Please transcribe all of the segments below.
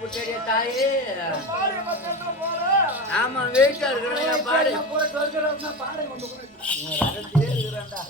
புட்டடியா தாயே ஆமா வெயிட்டா இருக்கிறேன் பாடு பாடை வந்து இருக்கிறான்டா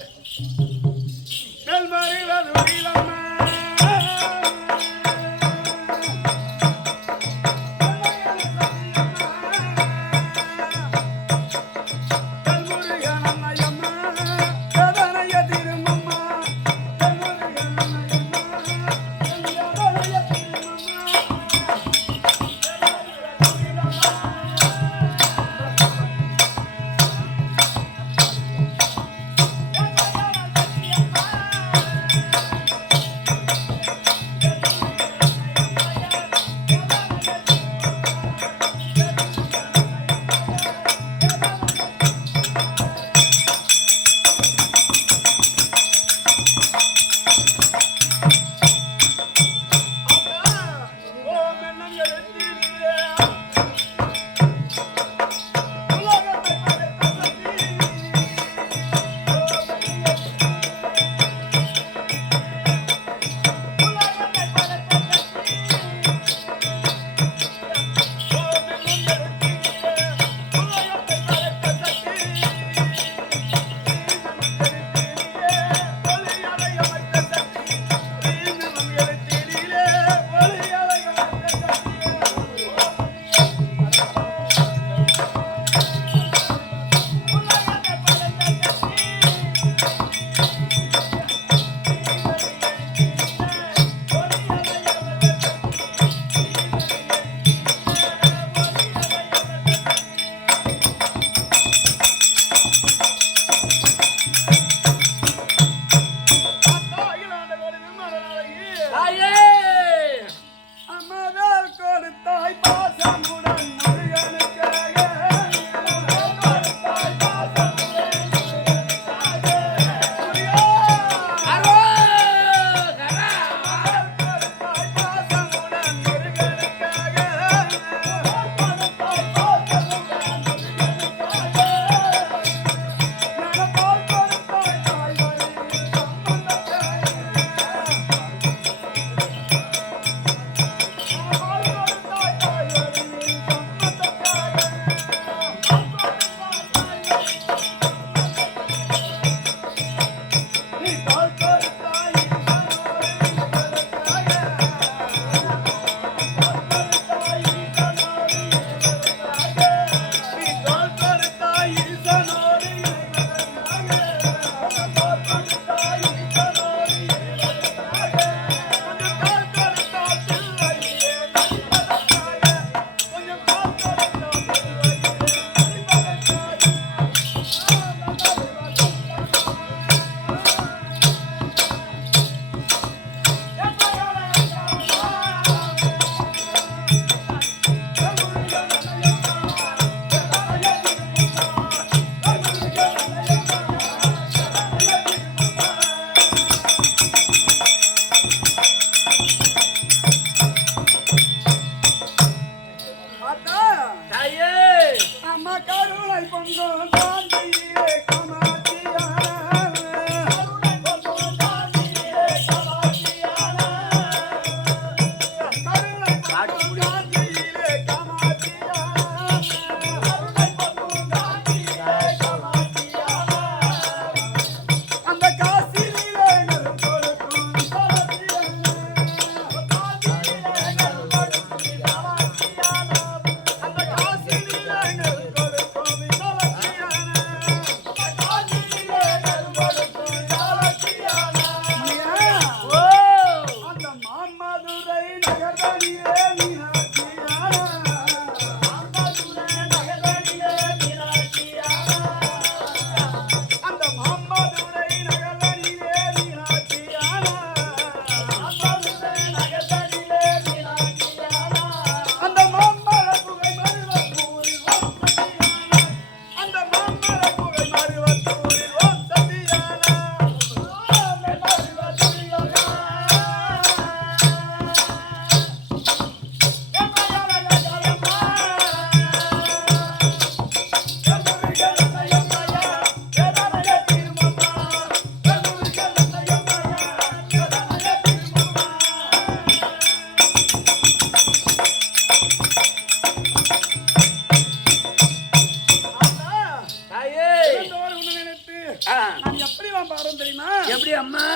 நான் எப்படி பாடுறேன் தெரியுமா? எப்படி அம்மா?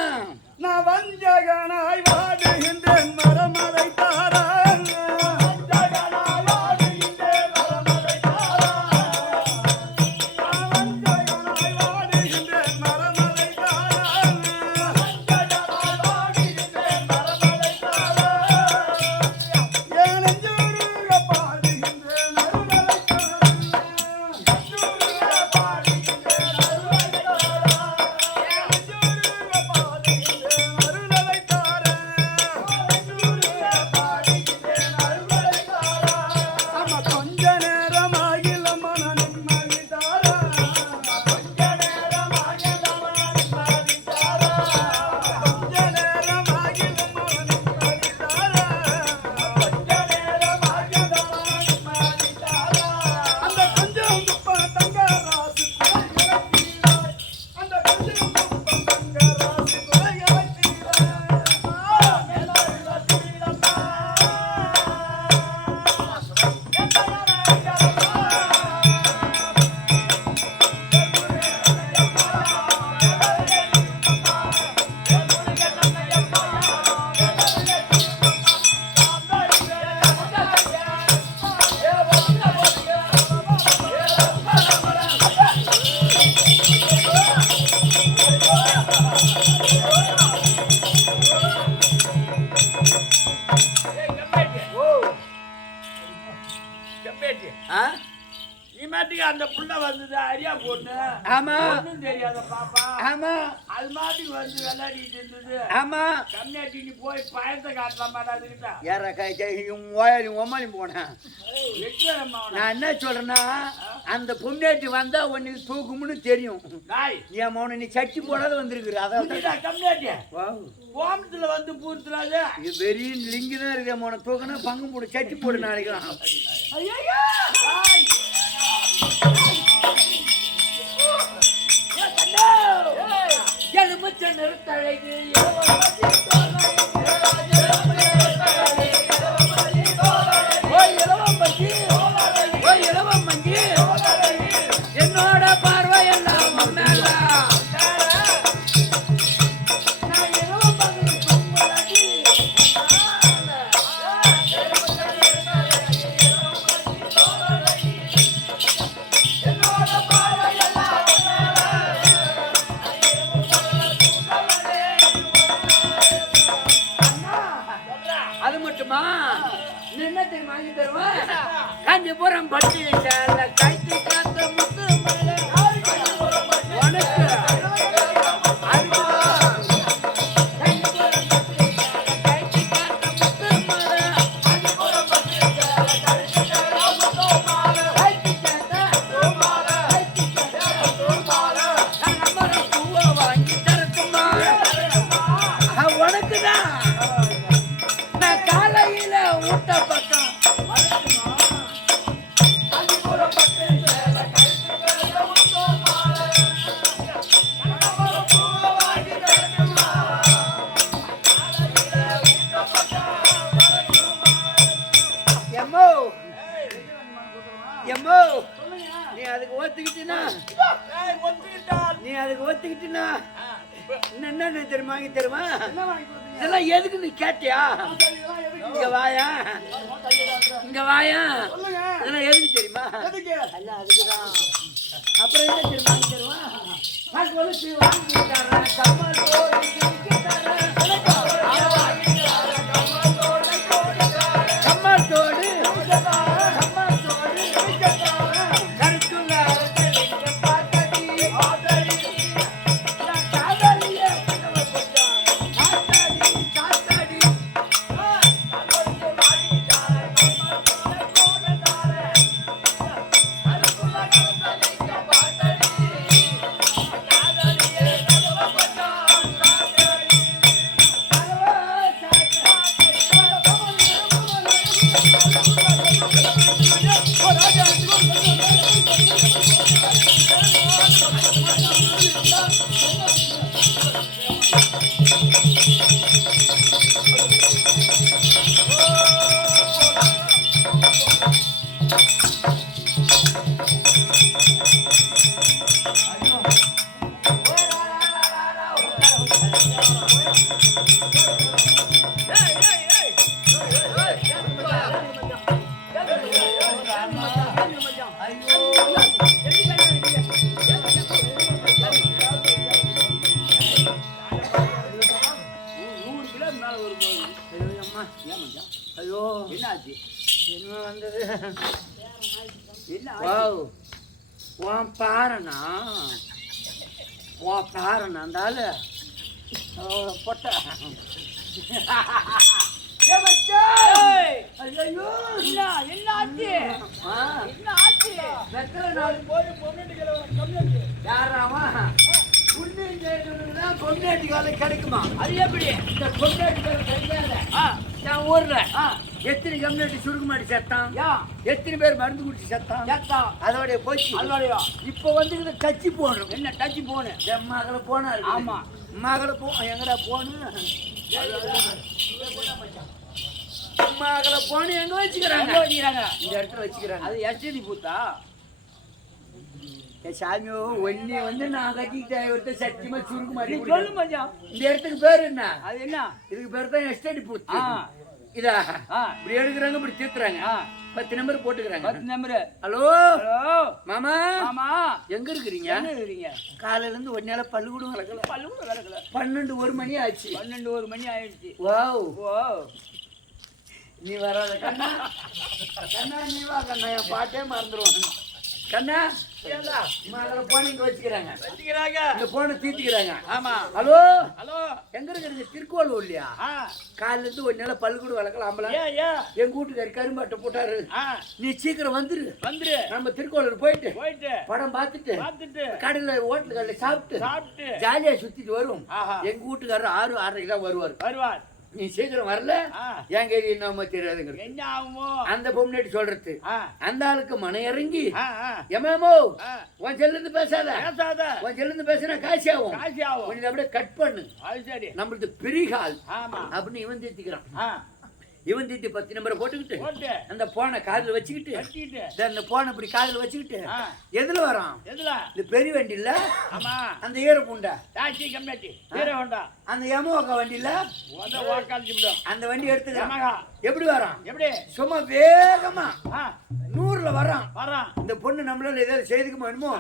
நான் வஞ்சகனாய் வாடுகின்றேன் மரமதை தாரா அந்த புள்ள வந்தது அரியா போட்டு ஆமா ஒண்ணும் தெரியாத பாப்பா ஆமா அது மாட்டுக்கு வந்து விளையாடிட்டு இருந்தது ஆமா கம்மியாட்டி நீ போய் பயத்தை காட்டலாம் மாட்டாதுக்கிட்ட யாரா ஓயாளி ஒம்மாளி போனேன் நான் என்ன சொல்றேன்னா அந்த பொண்ணேட்டி வந்தா உனக்கு தூக்கும்னு தெரியும் என் மௌன நீ சட்டி போடாத வந்திருக்குற அதான் கம்மியாட்டி கோமத்துல வந்து பூர்த்துறாது இது வெறிய லிங்கி தான் இருக்க மௌன தூக்கனா பங்கு போடு சட்டி போடு நாளைக்கு எலுமிச்ச நிறுத்தழகு என்னோட பார்வை எல்லாம் அது மட்டுமா என்ன தெரியுமா வாங்கி தருவேன் காஞ்சிபுரம் பட்டி கைத்து காத்த முத்து உனக்கு ஒத்துக்கிட்டா என்ன தெரியுமா வாங்கி தருமா இதெல்லாம் எதுக்கு நீ கேட்டியா இங்க வாயா இதெல்லாம் எதுக்கு தெரியுமா அதுக்குதான் அப்புறம் என்ன தெரியுமா வாங்கி தருவா வாங்கி தரேன் கம்மல் தோடு ஏன் மச்சான் ஐயோ என்னாச்சு என்ன வந்தது என்ன உன் பாருண்ணா இருந்தால பொட்ட என்ன ஆச்சு பொண்ணாட்டி காலை கிடைக்குமா அது எப்படி இந்த பொண்ணாட்டி காலை கிடைக்காத நான் ஊர்ல எத்தனை கம்யூனிட்டி சுருக்குமாடி செத்தான் எத்தனை பேர் மருந்து குடிச்சு செத்தான் அதோடைய போச்சு அதோடைய இப்ப வந்து கட்சி போகணும் என்ன டச்சு போனு என் மகளை போனா ஆமா மகளை போ எங்கடா போகணும் மகளை போன எங்க வச்சுக்கிறாங்க இந்த இடத்துல வச்சுக்கிறாங்க அது எஸ்டி பூத்தா சாமியோ ஒன்னே வந்து நான் கட்டிக்கிட்டேன் ஒருத்தர் சத்தியமா சுருக்கு மாதிரி சொல்லு மச்சான் இந்த இடத்துக்கு பேரு என்ன அது என்ன இதுக்கு பேர் தான் எஸ்டேட் பூத்து இதா இப்படி எடுக்கிறாங்க இப்படி தீர்த்துறாங்க 10 நம்பர் போட்டுக்கிறாங்க 10 நம்பர் ஹலோ ஹலோ மாமா மாமா எங்க இருக்கிறீங்க காலையில இருந்து ஒரு நேரம் பல்லு கூட வளர்க்கல 12 மணி ஆச்சு 12 மணி ஆயிடுச்சு வாவ் ஓ நீ வராத கண்ணா கண்ணா நீ வா கண்ணா என் பாட்டே மறந்துடுவாங்க கண்ணா மகளை போன இங்க வச்சுக்கிறாங்க இந்த போன தீர்த்துக்கிறாங்க ஆமா ஹலோ ஹலோ எங்க இருக்கிறது திருக்கோளூர் இல்லையா காலையில இருந்து ஒரு நேரம் பல்லு கூட வளர்க்கலாம்ல எங்க வீட்டுக்காரி கரும்பாட்டை போட்டாரு நீ சீக்கிரம் வந்துரு நம்ம திருக்கோளூர் போயிட்டு படம் பார்த்துட்டு கடையில ஹோட்டல் கடையில சாப்பிட்டு ஜாலியா சுத்திட்டு வரும் எங்க வீட்டுக்காரர் 6:30 தான் வருவார் நீ சீக்கிரம் வரல என் கைதி என்னமோ தெரியாதுங்க என்ன ஆகுமோ அந்த பொம்னேட்டு சொல்றது அந்த ஆளுக்கு மன இறங்கி எமேமோ உன் செல்ல இருந்து பேசாத உன் செல்ல இருந்து பேசினா காசி ஆகும் உனக்கு அப்படியே கட் பண்ணு நம்மளுக்கு பிரிகால் அப்படின்னு இவன் தீர்த்திக்கிறான் இவன் தீர்த்தி 10 நம்பரை போட்டுக்கிட்டு அந்த போனை காதுல வச்சுக்கிட்டு அந்த போனை இப்படி காதுல வச்சுக்கிட்டு எதுல வரான் இந்த பெரிய வண்டி இல்ல அந்த ஈர பூண்டா அந்த யமோகா வண்டி இல்ல அந்த வண்டி எடுத்து எப்படி வரான் எப்படி சும்மா வேகமா 100ல வரான் இந்த பொண்ணு நம்மளால ஏதாவது செய்துக்க வேணுமோ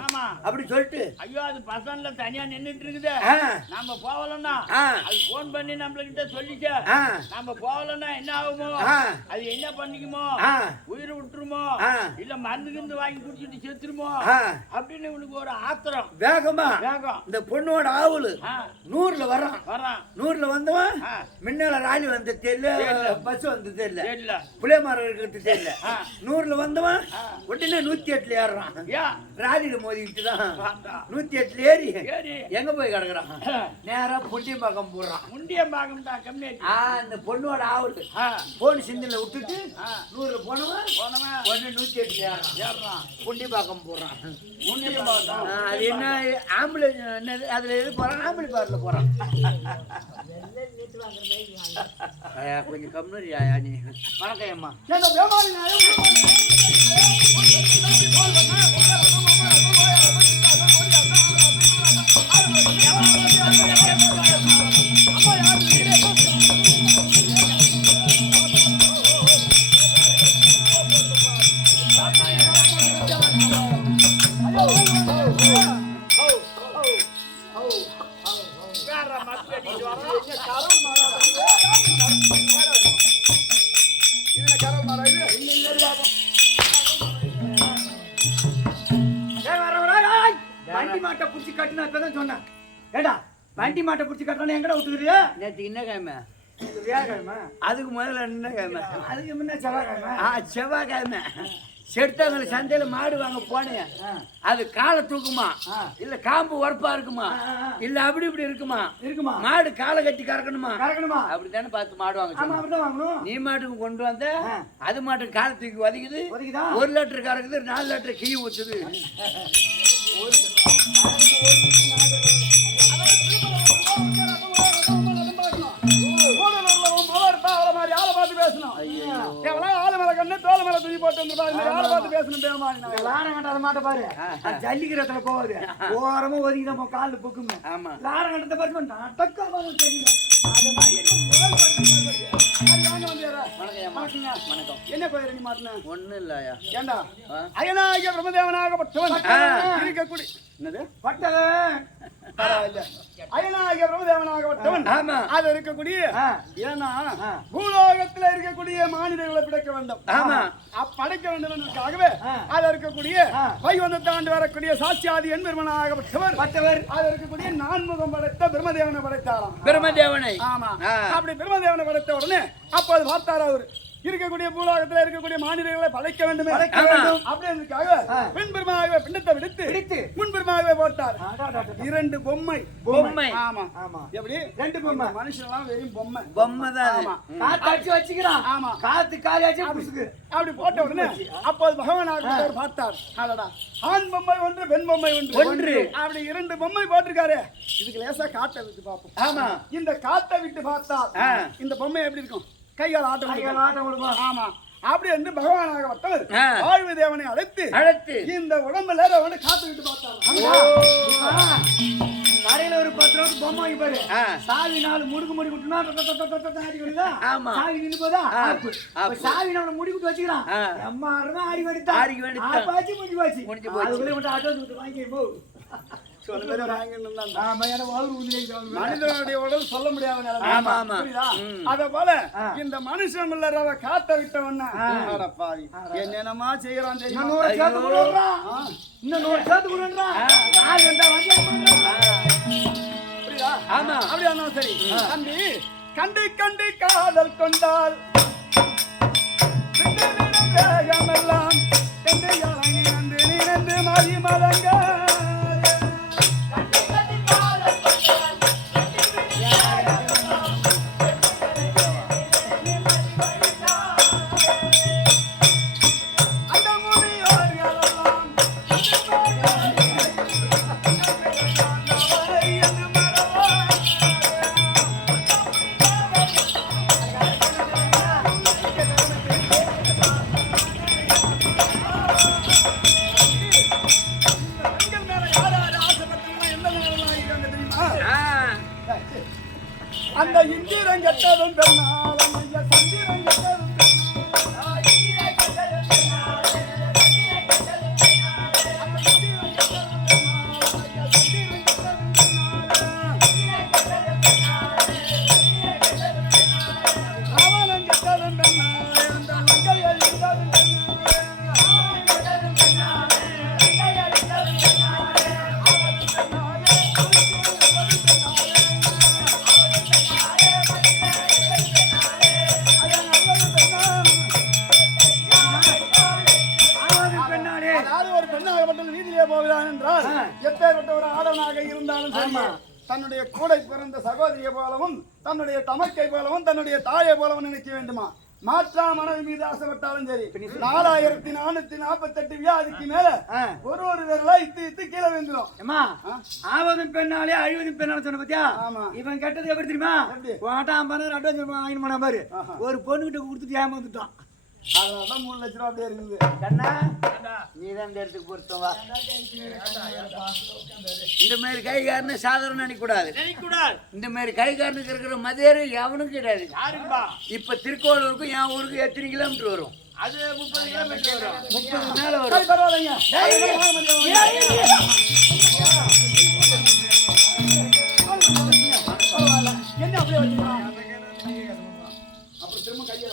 அப்படி சொல்லிட்டு ஐயோ அது பசன்ல தனியா நின்னுட்டு இருக்குது நம்ம போகலன்னா அது போன் பண்ணி நம்மள கிட்ட சொல்லிச்சே நம்ம போகலன்னா என்ன ஆகுமோ அது என்ன பண்ணிக்குமோ உயிரை விட்டுருமோ இல்ல மருந்து வாங்கி குடிச்சிட்டு செத்துருமோ அப்படின்னு உனக்கு ஒரு ஆத்திரம் வேகம் இந்த பொண்ணோட ஆவலு 100ல வரான் 100ல வந்தவன் முன்னால ராலி வந்து தெரியல பஸ் வந்து தெரியல புளியமரம் இருக்கிறது தெரியல 100ல வந்தவன் உடனே 108ல ஏறான் ராலியில மோதிக்கிட்டு தான் 108ல ஏறி எங்க போய் கிடக்குறான் நேரா புண்டியம்பாக்கம் போடுறான் முண்டியம்பாக்கம் தான் கம்யூனிட்டி இந்த பொண்ணோட ஆவலு போன் சிந்தில விட்டுட்டு 100ல போனவன் உடனே 108ல ஏறான் புண்டியம்பாக்கம் போடுறான் அது என்ன ஆம்புலன்ஸ் அதுல எது போறான் ஆம்புலன்ஸ் பார்ல போறான் கொஞ்சம் கம்னரி ஆயா நீ வணக்கம் அம்மா வண்டி மாட்டை புடிச்சு கட்டினா இப்பதான் சொன்னேன் ஏடா வண்டி மாட்டை புடிச்சு கட்டினா எங்கடா விட்டுக்கிறியா நேற்று என்ன கிழமை வியாழக்கிழமை அதுக்கு முதல்ல என்ன கிழமை அதுக்கு முன்ன செவ்வாய்க்கிழமை செவ்வாய்க்கிழமை செடுத்தாங்க சந்தையில மாடு வாங்க போனேன் அது காலை தூக்குமா இல்ல காம்பு உரப்பா இருக்குமா இல்ல அப்படி இப்படி இருக்குமா மாடு காலை கட்டி கறக்கணுமா அப்படித்தானே பார்த்து மாடு வாங்க நீ மாட்டுக்கு கொண்டு வந்த அது மாட்டுக்கு காலை தூக்கி வதிக்குது 1 லிட்டர் கறக்குது 4 லிட்டர் கீ ஊத்துது ஜல்லிக்கிறதுல போவாது ஓரமா ஒதுங்கி நம்ம கால புக்குமே லாரங்கட்டத்தை என்ன கோயில் நீ மாட்டின ஒண்ணு இல்லையா ஏண்டா அயனாகிய பிரம்மதேவனாகப்பட்டவன் இருக்கக்கூடிய என்னது பட்டவன் பரவாயில்ல அயனாக பிரபுதேவனாகப்பட்டவன் ஆமா. அது இருக்கக்கூடிய ஆ. ஏன்னா பூலோகத்துல இருக்கக்கூடிய மாநிலங்களை பிடிக்க வேண்டும். ஆமா. படைக்க வேண்டும் என்பதற்காகவே அது இருக்கக்கூடிய வைகுந்தத்தாண்டு வரக்கூடிய சாட்சியாதி என்பவனாகப்பட்டவர் அது இருக்கக்கூடிய நான்முகம் படைத்த பிரம்மதேவனை படைத்தாராம். பிரம்மதேவனை. ஆமா. அப்படி பிரம்மதேவனை படைத்த உடனே அப்போது பார்த்தார் அவர் இருக்கக்கூடிய பூலோகத்துல இருக்கக்கூடிய மாநிலங்களை படைக்க வேண்டுமே அப்படின்றதுக்காக பின்பெருமாகவே பிண்டத்தை விடுத்து முன்பெருமாகவே போட்டார். 2 பொம்மை. ஆமா. எப்படி 2 பொம்மை? மனுஷன் எல்லாம் வெறும் பொம்மை தான். காத்தாச்சு வச்சுக்கிறான். ஆமா. காத்து காலியாச்சு புடிச்சுக்கு. அப்படி போட்ட உடனே அப்போது பகவானாக பார்த்தார். அடடா, ஆண் பொம்மை ஒன்று, பெண் பொம்மை ஒன்று. அப்படி 2 பொம்மை போட்டிருக்காரு. இதுக்கு லேசா காட்டை விட்டு பார்ப்போம். ஆமா. இந்த காட்டை விட்டு பார்த்தால் இந்த பொம்மை எப்படி இருக்கும்? கையால் ஆட்டம் கொடுக்கும். ஆமா. அப்படி என்று பகவானாகப்பட்டவர் வாழ்வு தேவனை அழைத்து இந்த உடம்புல வந்து காத்து விட்டு பார்த்தார். கடையில ஒரு 10 ரூபாய்க்கு பொம்மை வாங்கி பாரு. சாவி 4 முடுக்கு முடி விட்டுனா ஆடி வருதா? சாவி நின்னு போதா? சாவி நம்ம முடி விட்டு வச்சுக்கிறான். அம்மா இருந்தா ஆடி வெடித்தா. பாச்சி முடிஞ்சு போச்சு. அதுக்குள்ளே மட்டும் ஆட்டோ விட்டு வாங்கி போ. மனிதனுடைய உடல் சொல்ல முடியாத அத போல இந்த மனுஷன் காத்த விட்டவன்னா என்னென்னமா செய்யறான் தெரியுமா? சரி தம்பி, கண்டு கண்டு காதல் கொண்டால் வேகமெல்லாம் நினைந்து மதி மதங்க அந்த இந்திரன் கெட்டதும் பெண்ணால் சந்திரன் கெட்டதும் அவனும் கெட்டதும் பெண்ணால் அந்த மங்கையை எப்பேற்பட்ட ஒரு ஆடவனாக இருந்தாலும் சரி, தன்னுடைய கூட பிறந்த சகோதரியை போலவும் தன்னுடைய தமக்கை போலவும் தன்னுடைய தாயை போலவும் நினைக்க வேண்டுமா? மாற்றா மனைவி மீது ஆசைப்பட்டாலும் சரி 4448 வியாதிக்கு மேல ஒரு விரலா இத்து கீழே விழுந்துடும். ஆவதும் பெண்ணாலே அழிவதும் பெண்ணாலே சொன்ன பத்தியா? இவன் கெட்டது எப்படி தெரியுமா? அட்வான்ஸ் வாங்கிட்டு போனா பாரு, ஒரு பொண்ணு கிட்ட கொடுத்துட்டு ஏமாந்துட்டான். அதனாலதான் 3 லட்சம் ரூபா அப்படியே இருக்குது. நீதான் இந்த இடத்துக்கு பொறுத்தவா. இந்த மாதிரி கைகாரனு சாதாரண நினைக்கூடாது. இந்த மாதிரி கைகாரனுக்கு இருக்கிற மதியரு எவனும் கிடையாது. இப்ப திருக்கோளூருக்கும் என் ஊருக்கு எத்தனை கிலோமீட்டர் வரும்? அது 30 கிலோமீட்டர் வரும். 30 மேல வரும். பரவாயில்லைங்க. என்ன அப்படியே வச்சுக்கலாம். அப்புறம் திரும்ப கையில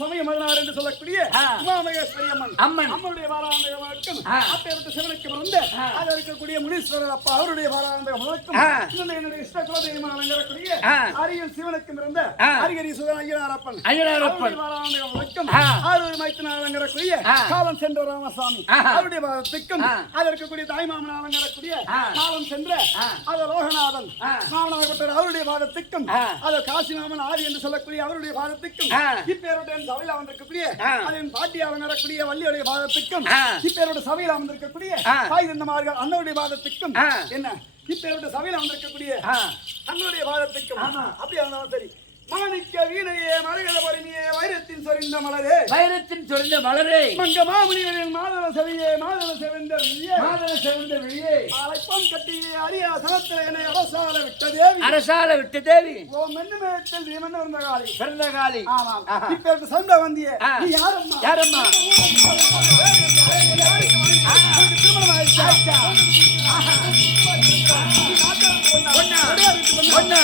சமய மதனார் என்று சொல்லக்கூடிய உமாமகேஸ்வரி அம்மன் அம்மனுடைய வாராந்த வழக்கம் அப்பேற்பட்ட சிவனுக்கு வந்து அது இருக்கக்கூடிய முனீஸ்வரர் அப்பா அவருடைய வாராந்த வழக்கம் என்னுடைய இஷ்ட குலதெய்வம் அலங்கரக்கூடிய அரியல் சிவனுக்கு இருந்த அரியரி சுதன் ஐயனாரப்பன் வாராந்த வழக்கம் ஆரூர் மைத்தனார் அலங்கரக்கூடிய காலம் சென்ற ராமசாமி அவருடைய வாதத்துக்கும் அது இருக்கக்கூடிய தாய்மாமன் அலங்கரக்கூடிய காலம் சென்ற அது லோகநாதன் மாமனாகப்பட்டவர் அவருடைய வாதத்துக்கும் அது காசிமாமன் ஆதி என்று சொல்லக்கூடிய அவருடைய வாதத்துக்கும் இப்பேருடைய சபையில் அமர்ந்திருக்கக்கூடிய அதன் பாட்டியாளர் நடக்கூடிய வள்ளியுடைய வாதத்துக்கும் இப்பேருடைய சபையில் அமர்ந்திருக்கக்கூடிய சாய்ந்தமார்கள் அண்ணனுடைய வாதத்துக்கும் என்ன இப்பேருடைய சபையில் அமர்ந்திருக்கக்கூடிய அண்ணனுடைய வாதத்துக்கும் அப்படி இருந்தாலும் சரி மாணிக்க வீணையே மரகத பரிமையே வைரத்தின் சொரிந்த மலரே வைரத்தின் சொரிந்த மலரே மங்க மாமுனிகளின் மாதவ செவியே மாதவ செவந்த வெளியே மாதவ செவந்த வெளியே அழைப்பம் கட்டியே அரியா சனத்தில என்னை அரசால விட்ட தேவி அரசால விட்ட தேவி ஓ மென்னுமேத்தில் நீ மன்ன வந்த காளி பிறந்த காளி ஆமாம் இப்ப சந்த வந்தியே நீ யாரம்மா யாரம்மா திருமணம் ஆயிடுச்சா பொண்ணா பொண்ணா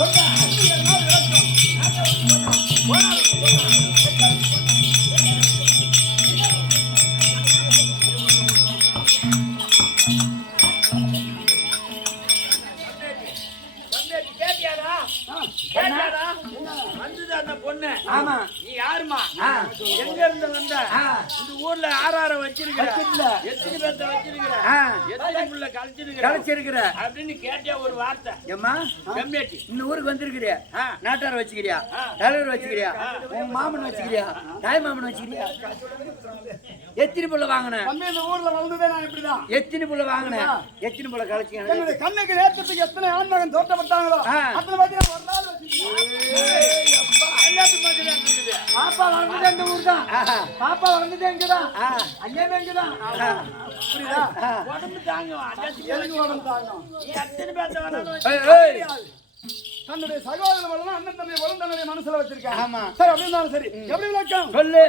பொண்ணா பொண்ணு ஆமா நீ யாருமா எங்க இருந்து வந்த இந்த ஊர்ல ஆறார வச்சிருக்கிற எத்தனை பேர்த்த வச்சிருக்கிற எத்தனை புள்ள கழிச்சிருக்கிற அப்படின்னு கேட்டியா ஒரு வார்த்தை ஏம்மா கம்பேட்டி இந்த ஊருக்கு வந்திருக்கிறியா நாட்டார வச்சுக்கிறியா தலைவர் வச்சுக்கிறியா உன் மாமன் வச்சுக்கிறியா தாய் மாமன் வச்சுக்கிறியா எத்தனை புள்ள வாங்கின இந்த ஊர்ல வந்ததே நான் இப்படிதான் எத்தனை புள்ள வாங்கின எத்தனை புள்ள கழிச்சிங்க என்னுடைய கண்ணுக்கு நேரத்துக்கு எத்தனை ஆண்மகன் தோட்டப்பட்டாங்களோ அத்தனை பத்தி நான் ஒரு நாள் வச்சுக்கிறேன் பாப்பா வளர்ந்தது எங்க ஊர் தான் பாப்பா வளர்ந்தது எங்கதான் அங்கேயுமே எங்கதான் புரியுதா உடம்பு தாங்கும் உடம்பு தாங்கும் எத்தனை பேர்த்த வேணாலும் தன்னுடைய சகோதரன் வரணும் அண்ணன் தம்பி வரும் தன்னுடைய மனசுல வச்சிருக்கேன் ஆமா சரி அப்படி இருந்தாலும் சரி எப்படி விளக்கம் சொல்லு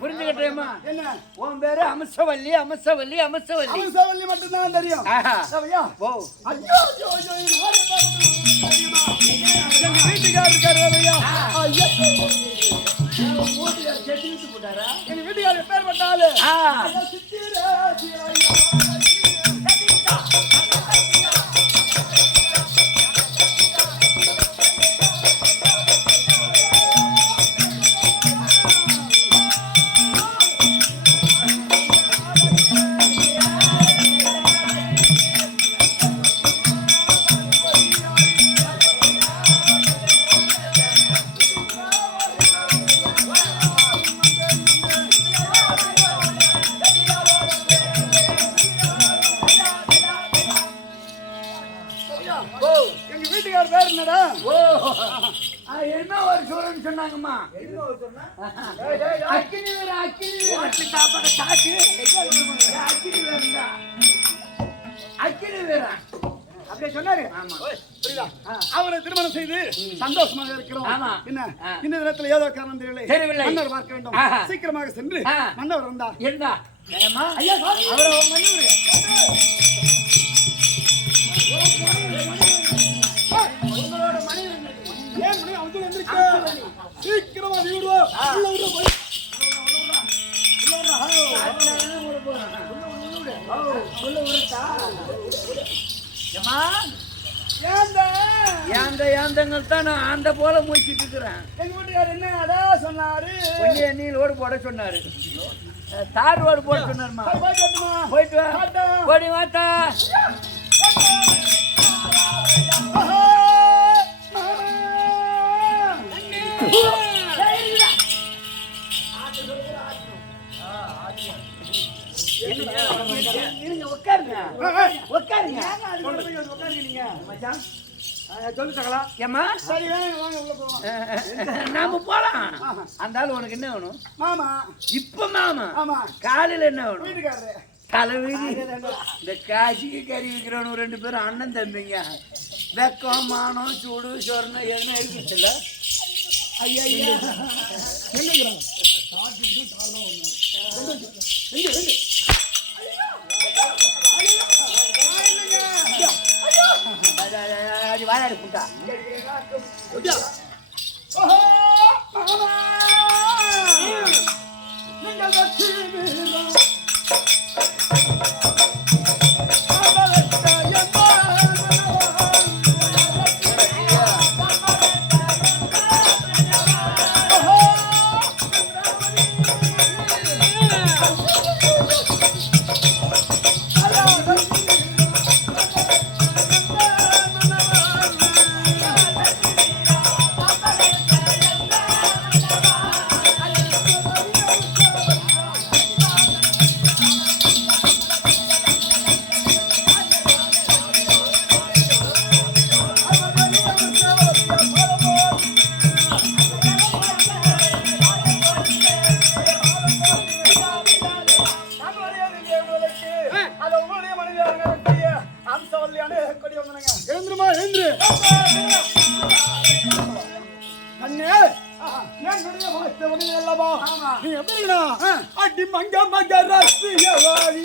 புரிஞ்சுக்கிட்டேமா என்ன உன் பேரு அம்சவல்லி அம்சவல்லி அம்சவல்லி அம்சவல்லி மட்டும் தான் தெரியும் ஓ ஐயோ வீட்டுக்காரர் இருக்காரு ஐயா எங்க வீட்டுக்காரர் பேர் பட்டாலு எங்க வீட்டுக்காரர் பேர் என்னடா என்ன ஒரு சூழல் சொன்னாங்கம்மா அக்கினி வேற சாப்பாடு சாக்கு அக்கினி வேறா அக்கினி வேற அப்படியே சொன்னாரு அவரை திருமணம் செய்து சந்தோஷமாக இருக்கிறோம் என்ன இந்த நேரத்தில் ஏதோ காரணம் தெரியவில்லை மன்னர் பார்க்க வேண்டும் சீக்கிரமாக சென்று மன்னர் வந்தார் இருந்தா ஐயா அவரை மன்னர் சீக்கிரமா வீடுவா உள்ள உள்ள போய் ஏந்தங்கள் தான் நான் அந்த போல முடிச்சிட்டு இருக்கிறேன். எங்க வீட்டுக்காரர் என்ன அதான் சொன்னாரு, கொஞ்சம் நீல் ஓடு போட சொன்னாரு, தார் ஓடு போட சொன்னாருமா. போயிட்டு வா போடி வாத்தா. உட்காருங்க உட்காருங்க சொல்லுங்களா ஏமா. சரி வாங்க உள்ள போவோம். நாம போலாம். அந்த ஆளு உனக்கு என்ன வேணும் மாமா? இப்ப மாமா. ஆமா. காலையில என்ன வேணும்? வீட்டுக்காரரு தலைவலி. இந்த காசிக்கு கறி விற்கிறவனு 2 பேரும் அண்ணன் தம்பிங்க. வெக்கம் மானம் சூடு சொர்ணம் எதுனா இருக்குல்ல. ஐயா ஐயா வாயாடி புட்டா. அடி மங்க மங்க ரசியவாடி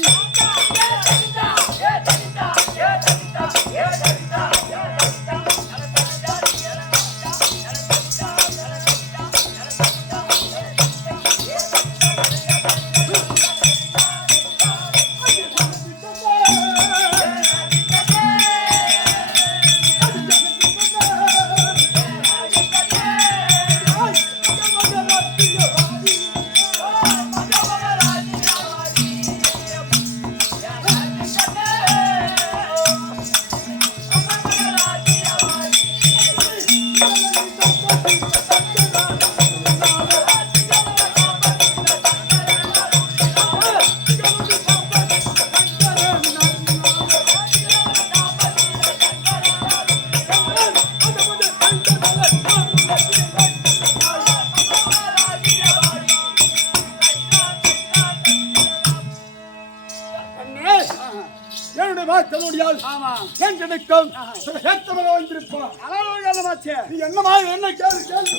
என்னமா என்ன கேள்வி கேள்வி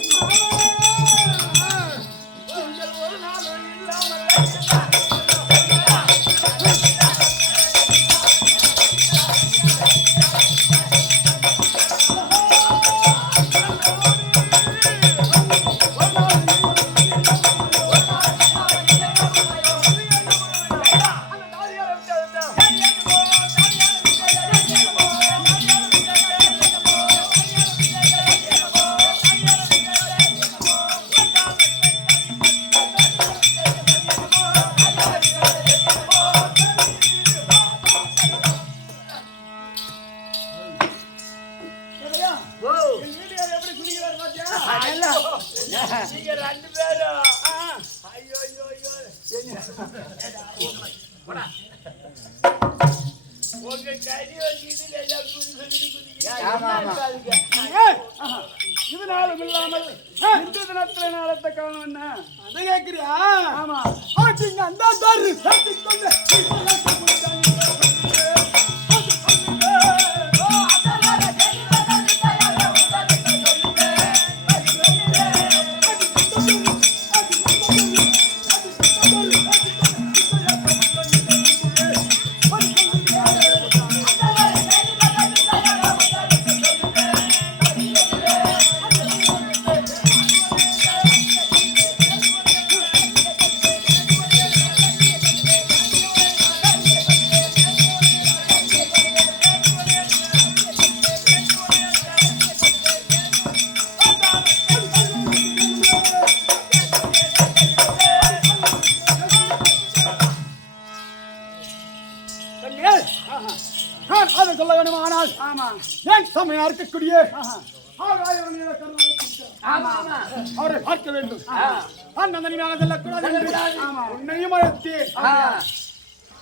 இதனாலும் இல்லாமல் இந்து தினத்துல நடத்த காரணம் என்ன அதை கேட்கிறியா? ஆமா ஆனால் ஆமா ஏன் சமயம் இருக்கக்கூடிய அவரை பார்க்க வேண்டும். உன்னையும் அழைத்தேன்.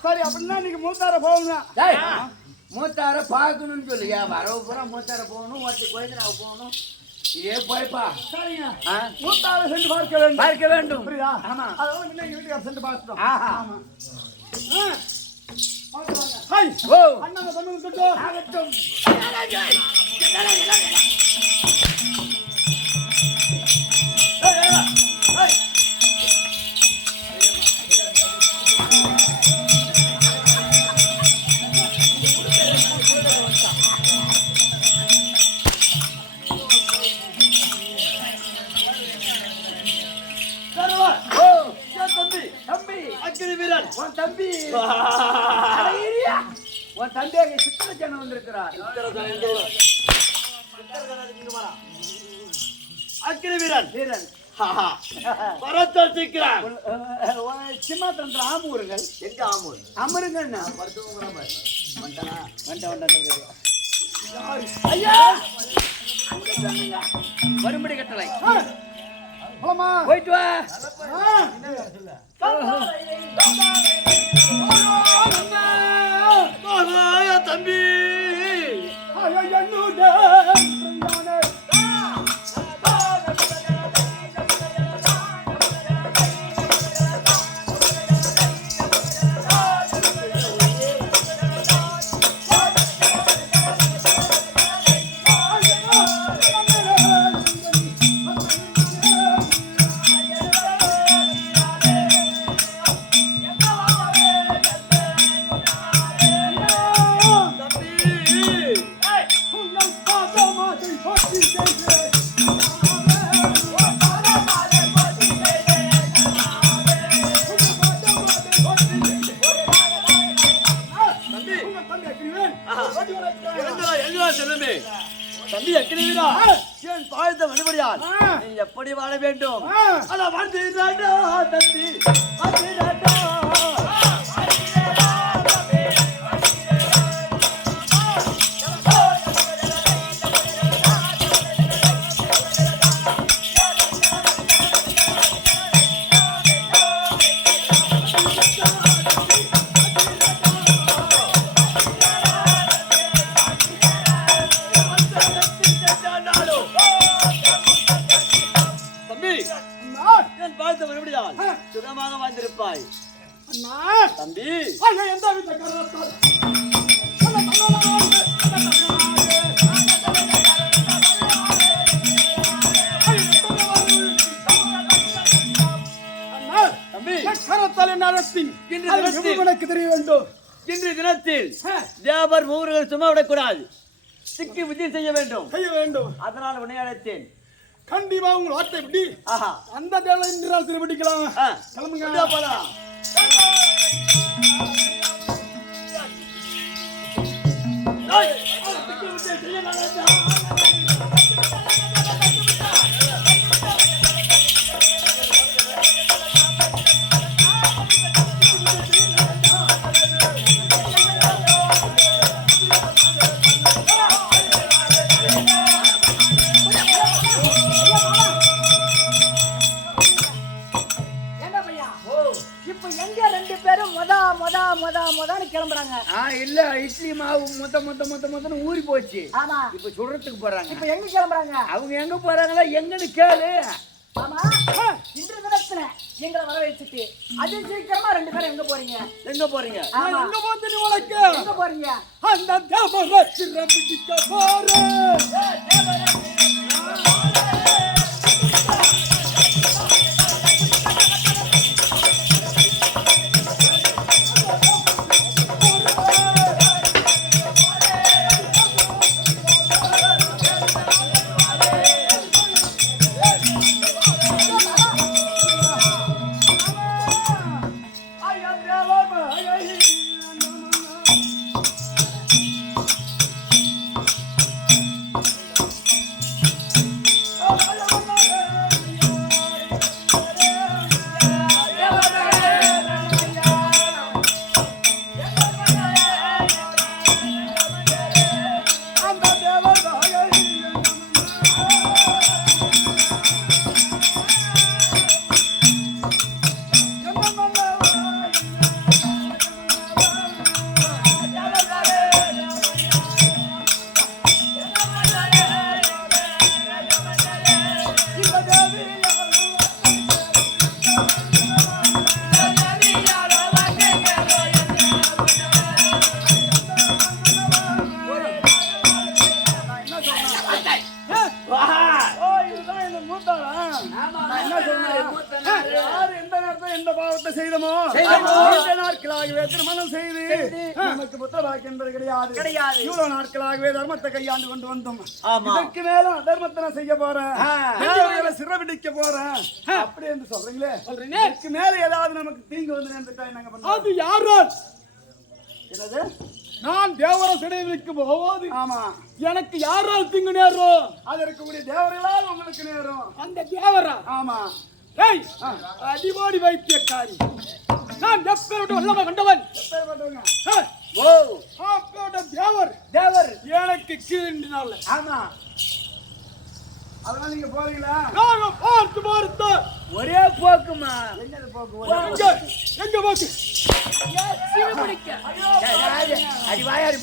சரி அப்படின்னா நீங்க மூத்தார போகணும். மூத்தார பார்க்கணும்னு சொல்லியா வரவு பூரா மூத்தார போகணும் ஒருத்தர் கோயிலுக்கு போகணும் இதே போய்ப்பா. சரிங்க மூத்தார சென்று பார்க்க வேண்டும். பார்க்க வேண்டும். புரியுதா? ஆமா அதனால முன்ன எங்க வீட்டுக்கு சென்று பார்த்துட்டோம். ஆமா ஹாய் ஓ அண்ணா தமிழ் தொட்டோ ஆகட்டும். உன் தம்பி உன் தம்பியாக சித்திரஜனம் வந்திருக்கிறார். அக்கினி வீரன் வீரன் பரத்திருக்கிறார். சிம்மாத்தந்திர ஆமூருங்கள் எங்க ஆமூர் அமருங்க ஐயா வரும்படி கட்டளை போயிட்டு வா. தம்பி தம்பி அக்கினி வீரா என் தாழ்த்த மறுபடியால் நீ எப்படி வாழ வேண்டும் அத வாழ்ந்து தம்பி சுகமாக வாழ்ந்திருப்பாய் தம்பி. தெரிய வேண்டும். இன்றைய தினத்தில் தேவர் மூவர்கள் சும்மா விடக்கூடாது. சிக்கி புத்தி செய்ய வேண்டும். அதனால் உன்னை அழைத்தேன். கண்டிப்பா உங்க வார்த்தை எப்படி அந்த தேவை இன்று பிடிக்கலாம். கிளம்புங்க போலாம். கிளம்புறாங்க. இல்ல இட்லி மாவு மொத்த ஊறி போச்சு. ஆமா இப்ப சுடுறதுக்கு போறாங்க. இப்ப எங்க கிளம்புறாங்க? அவங்க எங்க போறாங்களா எங்கன்னு கேளு. ஆமா இன்று தினத்துல எங்களை வர வச்சுட்டு அது சீக்கிரமா 2 பேரும் எங்க போறீங்க? எங்க போறீங்க? எங்க போறீங்க? உனக்கு எங்க போறீங்க? அந்த தேவரத்திர பிடிக்க போறேன். என்ன சொல்றேன் யார் எந்த நேரத்தில் எந்த பாவத்தை செய்தமோ நாட்களாகவே திருமணம் செய்து நமக்கு புத்திர பாக்கியம் என்பது கிடையாது. இவ்வளவு நாட்களாகவே தர்மத்தை கையாண்டு கொண்டு வந்தோம். இதற்கு மேல தர்மத்தை நான் செய்ய போறேன், சிறப்பிடிக்க போறேன் அப்படி என்று சொல்றீங்களே. இதுக்கு மேல ஏதாவது நமக்கு தீங்கு வந்து நேர்ந்துட்டா என்னங்க பண்ணுவோம்? அது யாரோ என்னது நான் தேவர சிறைக்கு போவாது. ஆமா எனக்கு யாரால் தீங்கு நேரும்? அது இருக்கக்கூடிய தேவர்களால் உங்களுக்கு நேரும். அந்த தேவரா? ஆமா. ஏய் அடிபாடி வைத்தியக்காரி, நான் எப்பேரோட வல்லமை கண்டவன். எப்பேரோடவங்க? ஓ அப்பேரோட தேவர் எனக்கு கீழ்னால. ஆமா அதனால நீங்க போறீங்களா? நாங்க பார்த்து ஒரே போக்குமா. என்னது போக்கு? எங்க போக்கு? அடி வாயாடி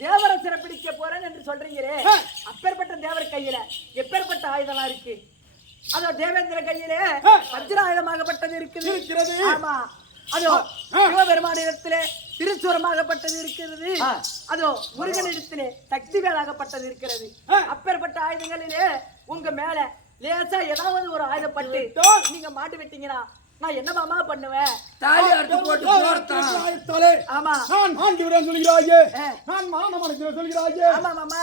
தேவர சிறப்பிடிக்க போறேன் என்று சொல்றீங்களே, அப்பேற்பட்ட தேவர் கையில எப்பேற்பட்ட ஆயுதம் இருக்கு? அதோ தேவேந்திர கையிலே வஜ்ராயுதமாகப்பட்டது இருக்கிறது. ஆமா அதோ சிவபெருமானிடத்திலே திருச்சூரமாகப்பட்டது இருக்கிறது. அதோ முருகனிடத்திலே சக்தி வேலாகப்பட்டது இருக்கிறது. அப்பேற்பட்ட ஆயுதங்களிலே உங்க மேல லேசா ஏதாவது ஒரு ஆயுதப்பட்டு நீங்க மாட்டு விட்டீங்கன்னா நான் என்ன மாமா பண்ணுவேன்? தாலி அறுத்து போட்டு போறேன். ஆமா நான் ஆண்டி விட சொல்கிறாயே, நான் மானமடை சொல்கிறாயே. ஆமா மாமா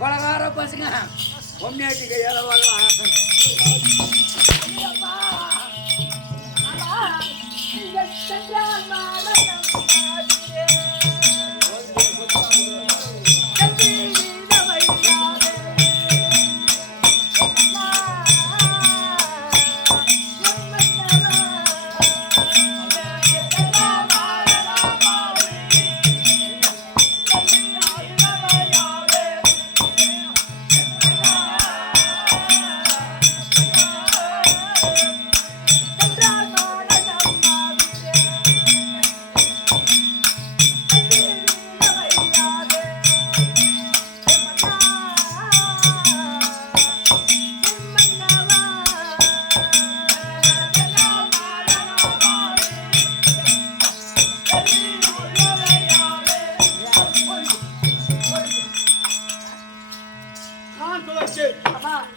கொலகார பசங்க பொம்னாட்டி கையால வரலாம்.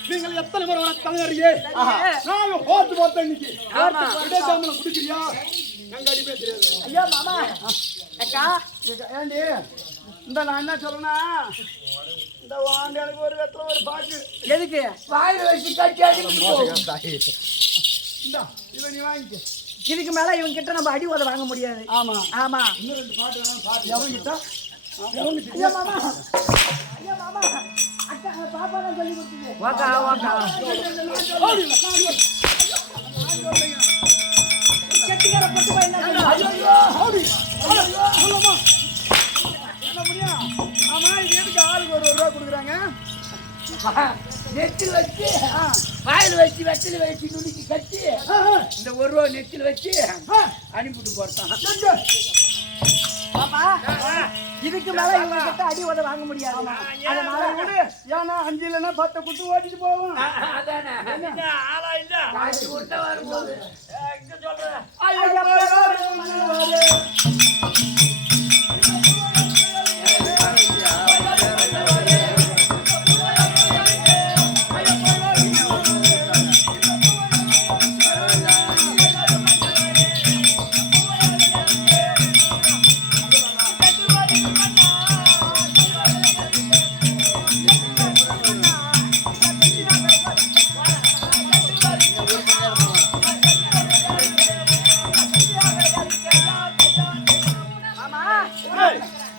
நீங்கள் எத்தனை பேர் வர தலைவரியே நாங்க போட்டு போட்டோம் இன்னைக்கு விடேஜாமல குடிக்கிறியா எங்க அடிப்பே தெரியாது. ஐயா மாமா அக்கா ஏண்டி இந்த நான் என்ன சொல்றேன்னா இந்த வாங்க எனக்கு ஒரு வெத்தல ஒரு பாக்கு எதுக்கு வாயில வச்சு கட்டி அடிச்சு இந்தா இதை நீ வாங்கிக்க. இதுக்கு மேல இவங்க கிட்ட நம்ம அடி உத வாங்க முடியாது. ஆமா ஆமா. இன்னும் 2 பாட்டு வேணாலும் பாட்டு. எவங்கிட்ட ஐயா மாமா, ஐயா மாமா, அக்கா பாப்பா தான் சொல்லி கொடுத்தது. வாக்கா வாக்கா கெட்டிக்கார பட்டு போய் என்ன ஐயோ ஹோடி சொல்லமா என்ன முடியா? ஆமா இது எதுக்கு ஆளுக்கு ஒரு ரூபா கொடுக்குறாங்க? நெத்தில வச்சு வாயில் வச்சு வெட்டில வச்சு நுணுக்கி கட்டி இந்த 1 ரூபா நெத்தில வச்சு அனுப்பிட்டு போறான். பாப்பா இதுக்கு மேல இவங்க கிட்ட அடி உத வாங்க முடியாது. அதனால விடு. ஏன்னா 5 இல்லைன்னா 10 குட்டு ஓட்டிட்டு போவோம். அதானே ஆளா இல்ல காசு கொடுத்தா வரும்போது இங்க சொல்றேன் ஐயா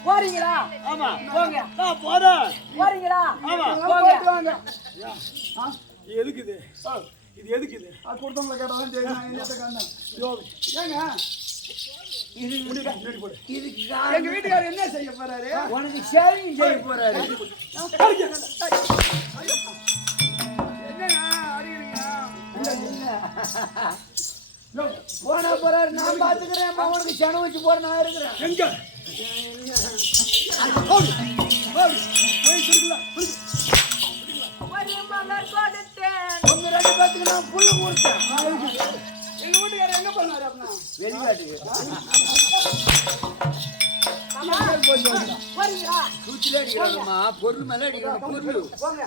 போறீங்களா? ஆமா போங்க. நான் போறேன் போறீங்களா? ஆமா போயிட்டு வாங்க. இது எதுக்கு இது? இது எதுக்கு இது? அது கொடுத்தவங்களை கேட்டாதான் தெரியும். நான் என்னத்த காரணம்? ஏங்க இது முன்னாடி போடு. இதுக்கு எங்க வீட்டுக்காரர் என்ன செய்ய போறாரு? உனக்கு ஷேரிங் செய்ய போறாரு. என்னங்க அடிக்கிறீங்க? போனா போறாரு, நான் பாத்துக்கிறேன். உனக்கு சென வச்சு போற நான் இருக்கிறேன். எங்க போய் சொல்லுங்களா? ஒரு மலர் கொடுத்தேன். உங்க 2 பேத்துக்கு நான் புல்லு கொடுத்தேன். எங்க வீட்டுக்காரர் என்ன பண்ணாரு அப்படின்னா? வெளிக்காட்டுக்கு போறீங்களா? சூச்சில அடிக்கிறாங்கம்மா, பொருள் மேல அடிக்கிறாங்க. பொருள் போங்க.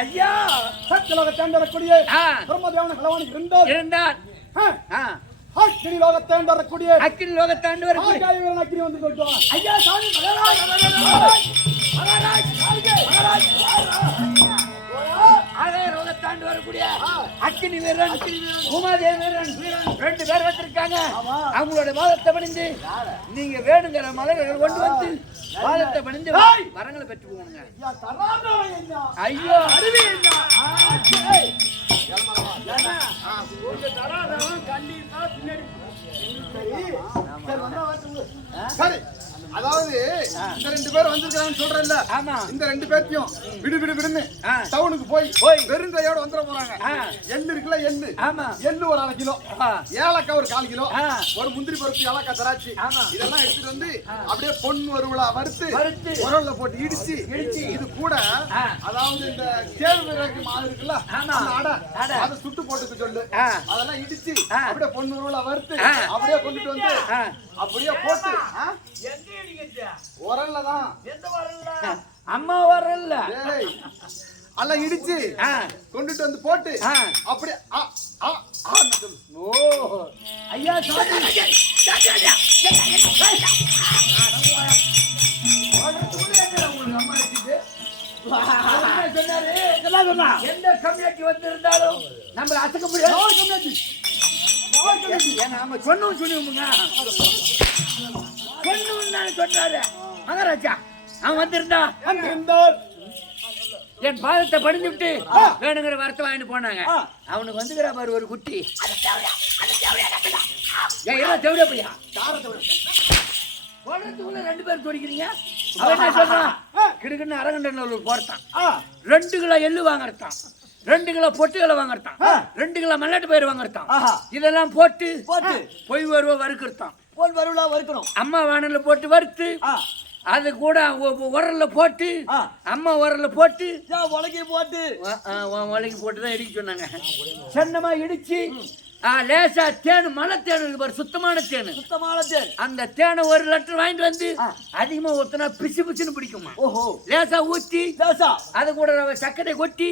ஐயா தேண்டக்கூடிய பிரம்மதேவன கலவானுக்கு இருந்தான். அக்கினி லோகத்தேண்டக்கூடிய அக்கினி லோகத்தாண்டு வர ஆகாய வீரன் அக்கினி வந்து சொல்லுவான். ஐயா சாமி ஆகாய லோகத்தாண்டு வரக்கூடிய அக்கினி வீரன் உமாதேவி வீரன் 2 பேர் வந்திருக்காங்க. அவங்களோட வாதத்தை பணிந்து நீங்க வேணுங்கிற மலர்கள் கொண்டு வந்து வாதத்தை பணிந்து வரங்களை பெற்று போகணுங்க. ஐயோ அருவி சரி, அதாவது இந்த 2 பேர் வந்திருக்காங்கன்னு சொல்றேன்ல. ஆமா. இந்த 2 பேத்தையும் விடு விடுன்னு டவுனுக்கு போய் வெறுங்கையோட வந்துட போறாங்க. எள்ளு இருக்குல்ல, எள்ளு. ஆமா. எள்ளு ஒரு 1/2 கிலோ, ஏலக்காய் ஒரு 1/4 கிலோ, ஒரு முந்திரி பருப்பு, ஏலக்காய், திராட்சை இதெல்லாம் எடுத்துட்டு வந்து அப்படியே பொண்ணு வருவலா வறுத்து உரல்ல போட்டு இடிச்சு இது கூட அதாவது இந்த கேழ்வரகு மாவு இருக்குல்ல, அந்த அடை அதை சுட்டு போட்டுக்க சொல்லு. அதெல்லாம் இடிச்சு அப்படியே பொண்ணு வருவலா வறுத்து அப்படியே கொண்டுட்டு வந்து அப்படியே போட்டு உரல்ல தான் அம்மா வரல எல்லாம் இடிச்சு கொண்டுட்டு வந்து போட்டு அப்படியே ஓ ஐயா சாமி சொன்னாரு என்ன சொன்னா? எந்த கம்யூனிட்டி வந்து இருந்தாலும் நம்மள அசக்க முடியாது. அவங்க சொன்னோம் சொல்லுவோமுங்க. சொன்னு சொன்னாரு மகாராஜா. அவன் வந்திருந்தா என் பாதத்தை படிஞ்சு விட்டு வேணுங்கிற வார்த்தை வாங்கிட்டு போனாங்க. அவனுக்கு வந்துக்கிறா பாரு ஒரு குட்டி. தேவையா போடுறதுக்குள்ள 2 பேர் துடிக்கிறீங்க. அவன் என்ன சொல்றான்? கிடுக்குன்னு அரகண்டன் போறதான் 2 கிலோ எள்ளு வாங்கறதான், 2 கிலோ பொட்டுகளை வாங்கறதான், 2 கிலோ மல்லாட்டு பயிர் வாங்கறதான். இதெல்லாம் போட்டு பொய் வருவ வறுக்கிறதான். வறுக்கணும். அம்மா வானல்ல போட்டு வறுத்து அது கூட உரல்ல போட்டு அம்மா உரல்ல போட்டு உலகி போட்டு உலகி போட்டு தான் இடிக்க சொன்னாங்க. சன்னமா இடிச்சு லேசா தேனு மலை தேனு இருக்கு பாரு, சுத்தமான தேனு. அந்த தேனை 1 லிட்டர் வாங்கிட்டு வந்து அதிகமா ஊத்தினா பிசு பிசுன்னு பிடிக்குமா. லேசா ஊத்தி அது கூட சக்கரை கொட்டி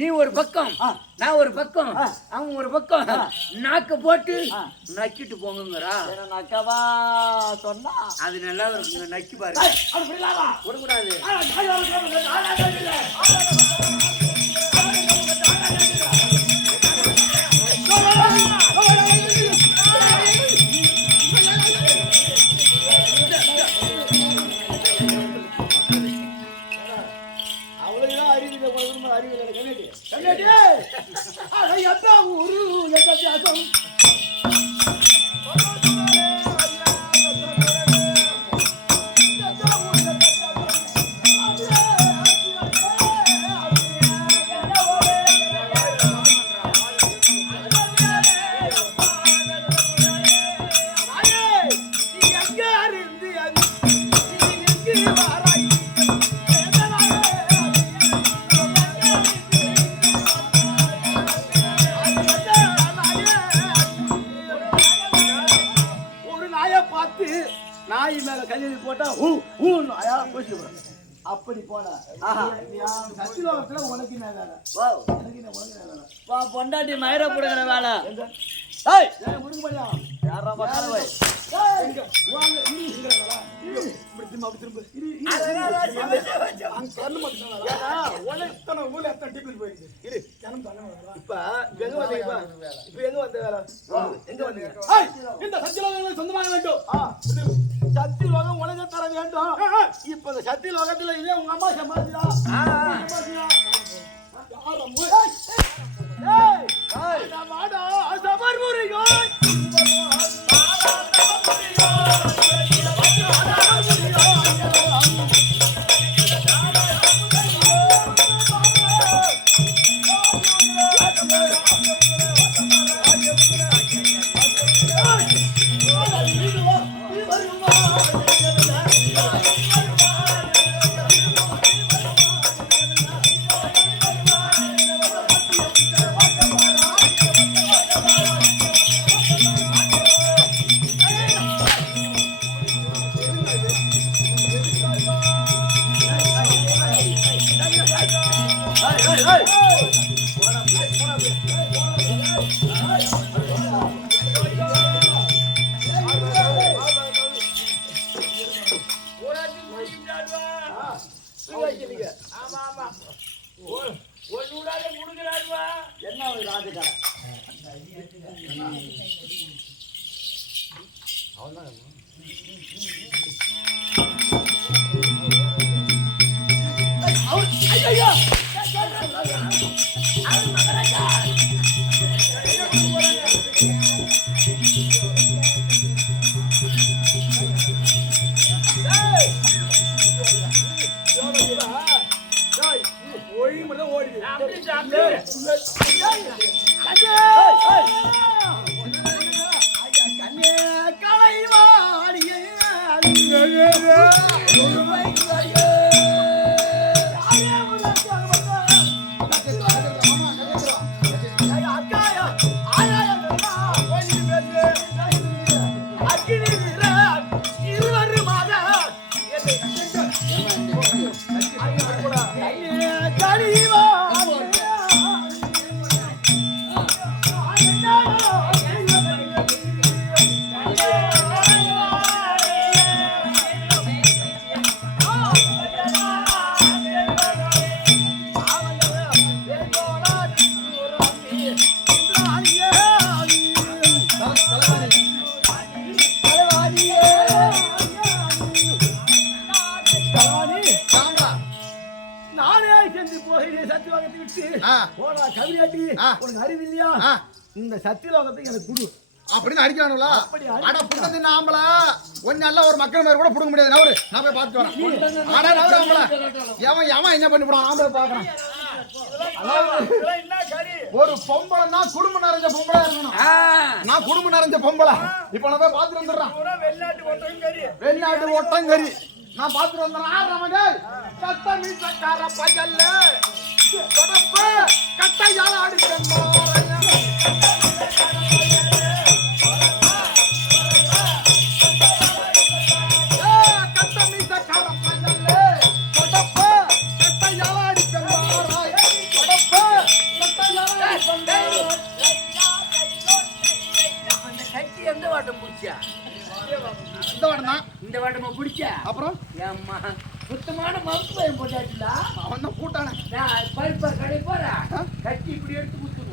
நீ ஒரு பக்கம் நான் ஒரு பக்கம் அவன் ஒரு பக்கம் நாக்க போட்டு நக்கிட்டு போங்கறா. நக்கவா சொன்னா அது நல்லா இருக்குங்க. நக்கி பாரு. விடக்கூடாது. நாய் மேல கையெழு போட்டா அப்படி போன சத்திலோகத்துல உனக்கு என்ன வேலை? பொண்டாட்டி மயிர புடுங்கிற வேலை. சொந்தமாக வேண்டும். சத்திலோகம் உலக தர வேண்டும். இப்ப இந்த சத்திலோகத்துல இதே உங்க அம்மா சம்பாதிச்சா என்ன ஒரு ராஜகால உனக்கு அறிவு இல்லையா இந்த சத்தியலோகத்தை எனக்கு குடு அப்படின்னு அடிக்கிறானுல. ஆனா புண்ணது நாமள ஒன்னு நல்ல ஒரு மக்கள் மேல கூட புடுங்க முடியாது. நவரு நான் போய் பார்த்துட்டு வரேன். ஆனா நவரு ஆம்பள எவன் என்ன பண்ணி போறான் நான் போய் பார்க்கறேன். ஒரு பொம்பளை நான் குடும்பம் நிறைஞ்ச பொம்பளை இருக்கணும். நான் குடும்பம் நிறைஞ்ச பொம்பளை. இப்போ நான் போய் பார்த்துட்டு வந்துடுறேன். வெளிநாட்டு ஒட்டங்கறி நான் பார்த்துட்டு வந்துடுறேன். ஆறவங்க கட்ட மீசக்கார பையல்ல தொடப்பு கட்டையால அடிச்சேன். இந்த வாட்டமா பிடிச்சா அப்புறம் ஏம்மா சுத்தமான மவுத்து பயம் போட்டாச்சுல அவன் தான் கூட்டானே பருப்பா கடை போறா கட்டி இப்படி எடுத்து குத்துணும்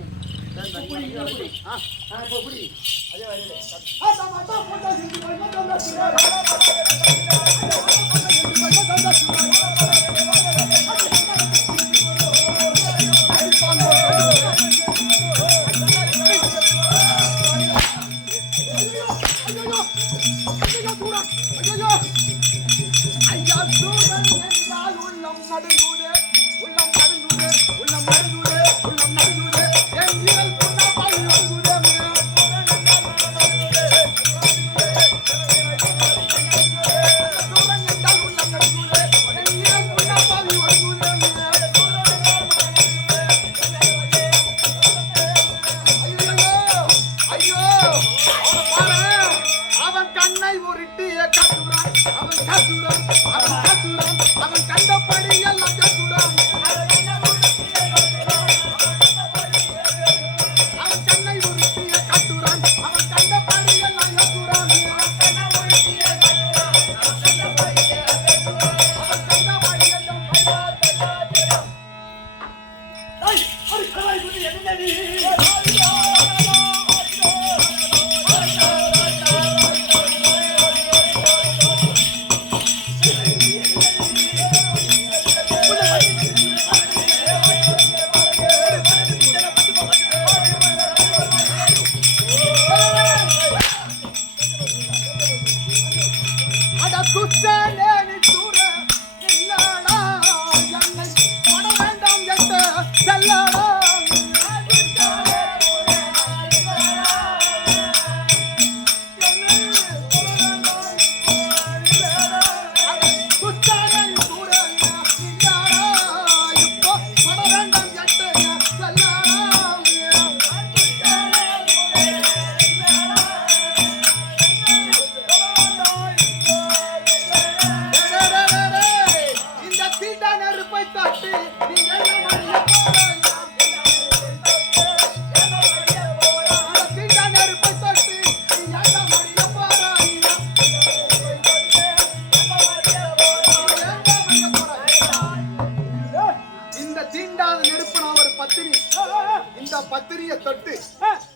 பத்திரியை தொட்டு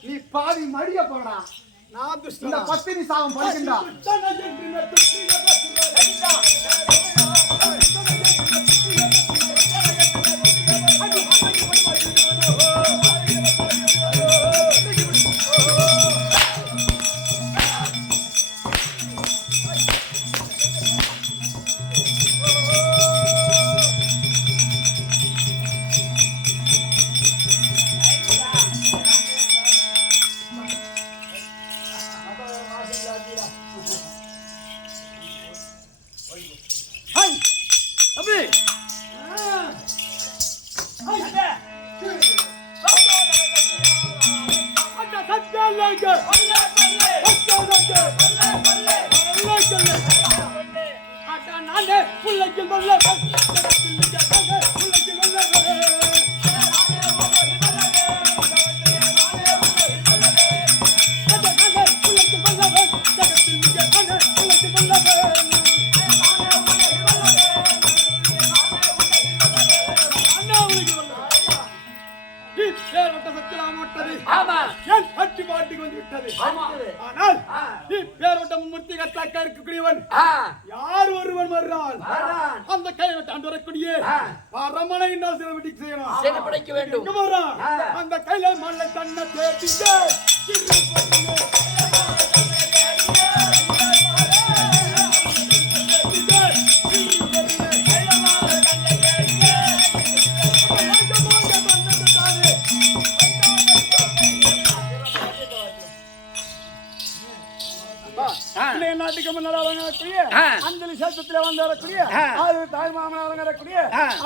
நீ பாதி மடிய போடா. நான் இந்த பத்திரி சாகம் படிக்கின்றா. ஆனால் இப்பேற்பட்ட மும்மூர்த்தி கத்தாக்கா இருக்கக்கூடியவன் யார் ஒருவன் வர்றான் அந்த கைவிட்டு ஆண்டு வரக்கூடிய பரமனை என்ன சிறப்பிடிக்க செய்யணும் சிறப்பிடிக்க வேண்டும் எங்க வர்றான் அந்த கையில மண்ணை தன்னை தேடிட்டு நாட்டுக்கு முன்னாடி வழங்கக்கூடிய அஞ்சலி சேத்தத்திலே வந்து வரக்கூடிய அது தாய் மாமனார் வழங்கக்கூடிய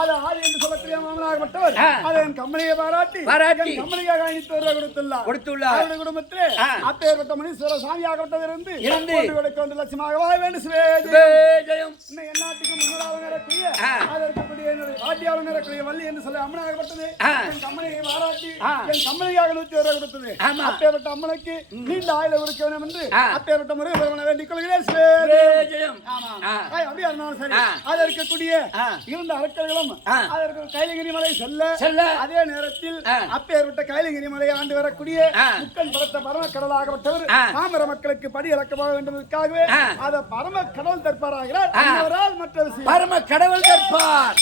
அது ஆதி என்று சொல்லக்கூடிய மாமனாகப்பட்டவர் அதை என் கம்பெனியை பாராட்டி கம்பெனியாக அணித்து கொடுத்துள்ளார் அவருடைய குடும்பத்திலே அப்பேற்பட்ட முனீஸ்வர சாமியாகப்பட்டதிலிருந்து 1 லட்சமாக வாழ வேண்டும் என் நாட்டுக்கு முன்னாடி வழங்கக்கூடிய அது இருக்கக்கூடிய என்னுடைய பாட்டியார் வழங்கக்கூடிய வள்ளி என்று சொல்லி அம்மனாகப்பட்டது என் கம்பெனியை பாராட்டி என் கம்பெனியாக 100 ரூபாய் கொடுத்தது அப்பேற்பட்ட அம்மனுக்கு நீண்ட ஆயுள கொடுக்க வேண்டும் என்று அப்பேற்பட்ட முருகன் வேண்டிக் கொள்கிறேன் இருக்கக்கூடிய இருந்த அரக்கர்களும் அதற்கு கைலகிரி மலை செல்ல அதே நேரத்தில் அப்பேற்பட்ட கைலகிரி மலையை ஆண்டு வரக்கூடிய முக்கன் படத்த பரம கடலாகப்பட்டவர் பாமர மக்களுக்கு படி இறக்கப்பட வேண்டும் என்பதற்காகவே அதை பரம கடவுள் தற்பாராகிறார் அவரால் மற்ற விஷயம் பரம கடவுள் தற்பார்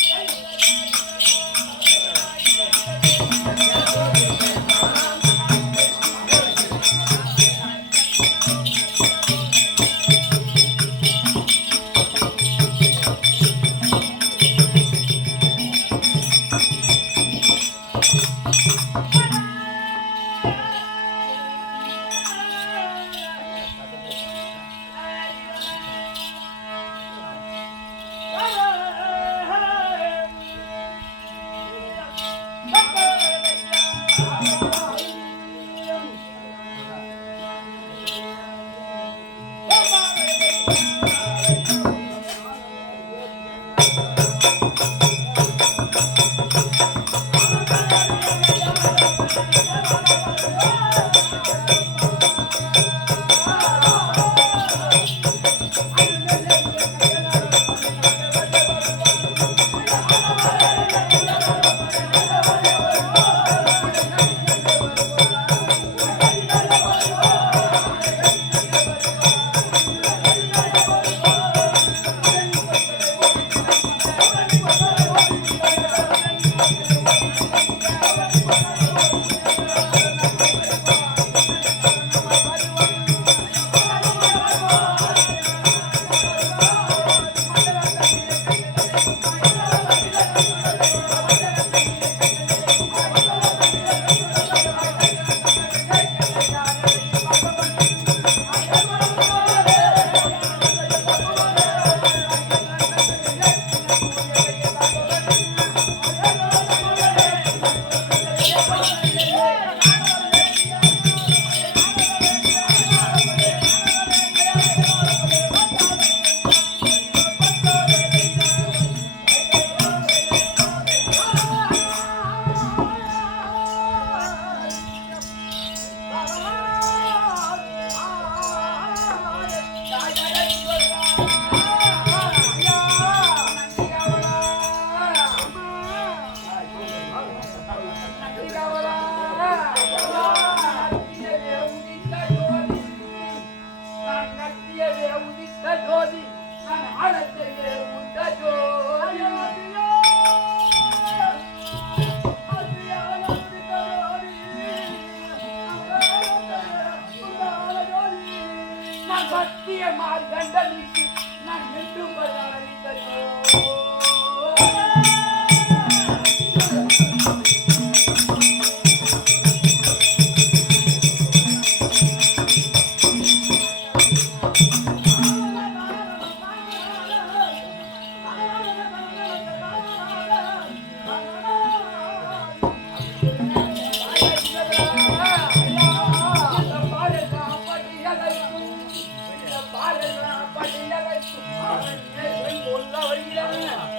பாடல்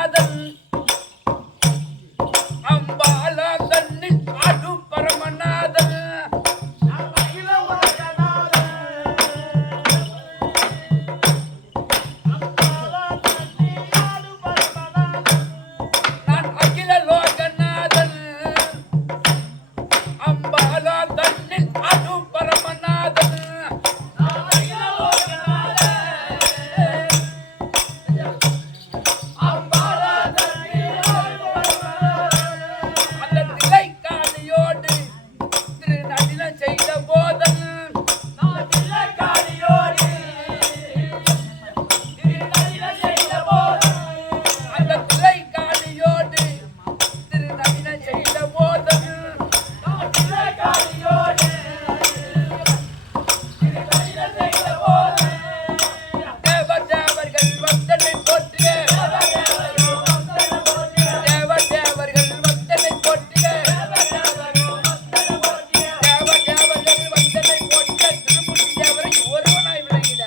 பரமநாதன் அம்பாலா தன்னில் ஆடும் பரமநாதன் நான் அகில லோகநாதன் அம்பாலா தன்னில் ஆடும் பரமநாதன் அந்த திளைக்காளியோடு திருநடினம் செய்த போதன் அந்த திளைக்காளியோடு திருநடினம் செய்த போதன் தேவர்கள் வந்தனை போற்றுக தேவர்கள் வந்தனை போற்றுக தேவர்கள் வந்தனை போற்றுக திருமுடி தேவரை ஒருவனாய் விளங்கிட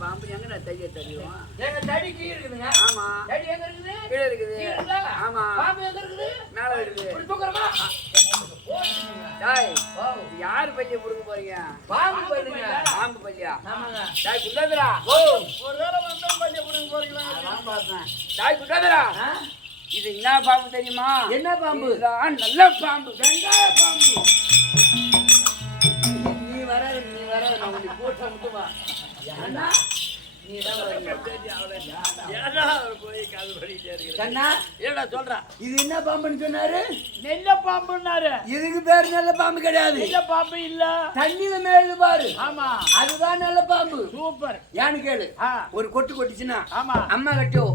பாம்பு எங்கடா தைய தெரியும் தடி கீழே இருக்குதுங்க ஆமா தடி எங்க இருக்குது கீழே இருக்குது ஆமா பாம்பு எங்க இருக்குது மேல இருக்குது இப்படி தூக்குறமா டேய் யார் பைய புடுங்க போறீங்க பாம்பு பையங்க பாம்பு பையா ஆமாங்க டேய் குண்டதரா ஒருவேளை வந்தா பைய புடுங்க போறீங்களா நான் பார்த்தேன் டேய் குண்டதரா இது என்ன பாம்பு தெரியுமா என்ன பாம்பு நல்ல பாம்பு வெங்காய பாம்பு நீ வர நான் உன்னை போட்டு மட்டும் வா ஏன்னா நீ தான் ஏடா சொல்றா இது என்ன பாம்புன்னு சொன்னாரு நெல்ல பாம்புன்னாரு இதுக்கு பேரு நல்ல பாம்பு கிடையாது நெல்ல பாம்பு இல்ல தண்ணியில மேயுது பாரு ஆமா அதுதான் நல்ல பாம்பு சூப்பர் ஏன்னு கேளு ஒரு கொட்டு கொட்டிச்சுன்னா ஆமா அம்மா கட்டியோ